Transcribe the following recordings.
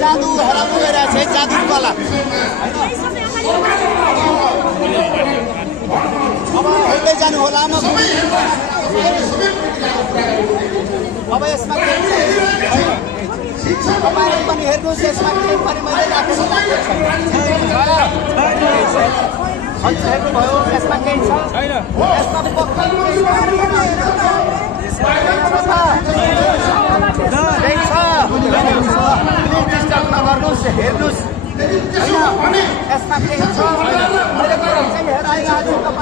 जादु हराउनु गइरहेको छ जादु कला अब हेर्दै जानु होला अब यसमा तपाईहरु पनि हेर्नुस् यसमा के पनि मैले राखेको हेर्नु भयो यसमा केही छ छैन यसमा गर्नुहोस् हेर्नुहोस् यसमा केही छ मैले हेराइरहेको छु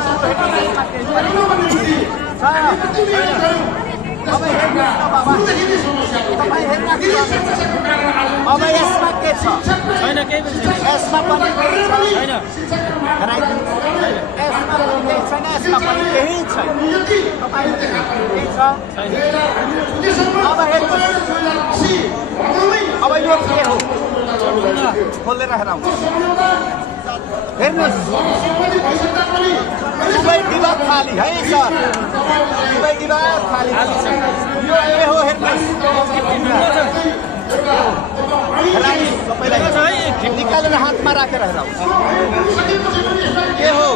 अब हेर्नुहोस् न बाबा तपाईँ हेर्नुहोस् अब यसमा के छ छैन केही यसमा पनि केही छैन यसमा पनि केही छैन यसमा पनि केही छैन तपाईँ केही छ अब हेर्नुहोस् अब यो के हो खोलेर हेराउनुहोस् हेर्नुहोस् दुवै दिवा खाली है सर दुवै दिवा खाली यो हो हेर्नुहोस् सबैलाई निकालेर हातमा राखेर हेराउनुहोस् के हो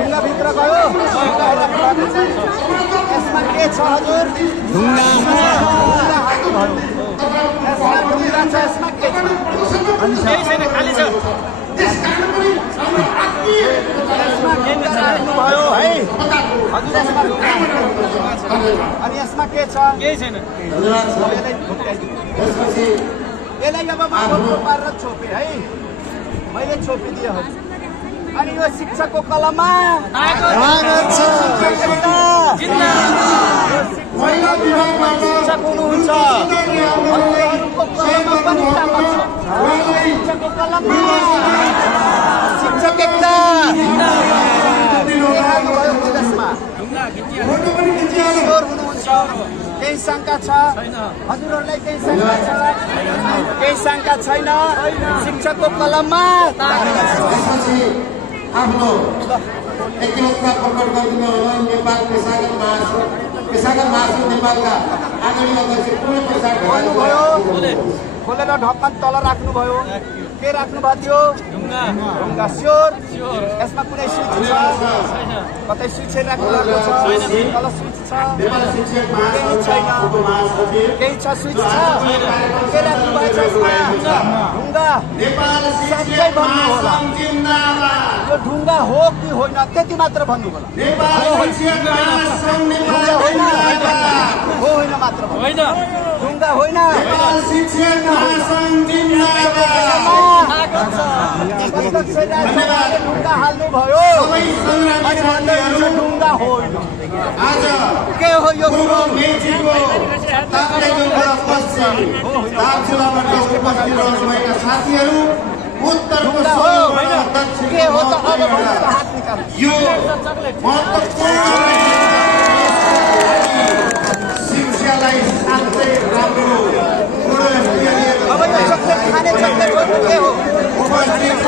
ढुङ्गाभित्र गयो यसमा के छ हजुर ढुङ्गा छ यसमा के छ केही छैन खाली छ भयो है हजुर अनि यसमा के छ केही छैन यसलाई अब पारेर छोपे है मैले छोपिदिएँ हजुर अनि यो शिक्षकको कलममा शिक्षक हुनुहुन्छ शिक्षकको कलममा शिक्षक एकता हुनुहुन्छ केही शङ्का छ हजुरहरूलाई केही शङ्का छ केही शङ्का छैन शिक्षकको कलममा आफ्नो एकता प्रकट गरिदिनु होला नेपाल पेसागत महासंघ नेपालका आदरणीय अध्यक्ष पूर्ण प्रसाद भन्नुभयो खोलेर ढक्कन तल राख्नुभयो के राख्नु भएको थियो ढुङ्गा स्योर यसमा कुनै स्विच छ कतै स्विच राख्नु भएको छ तल स्विच छ केही छैन केही छ स्विच छ के राख्नु भएको छ ढुङ्गा साँच्चै भन्नु होला यो ढुङ्गा हो कि होइन त्यति मात्र भन्नु होला होइन मात्र होइन ढुङ्गा होइन ढुङ्गा हाल्नु भयो अनि भन्नुहुन्छ ढुङ्गा होइन के हो यो कुरो साथीहरू उत्तर के हो त अब हात निकाल्नु यो शिक्षालाई साथै राम्रो अब यो चक्लेट खाने चक्लेट के हो उपस्थित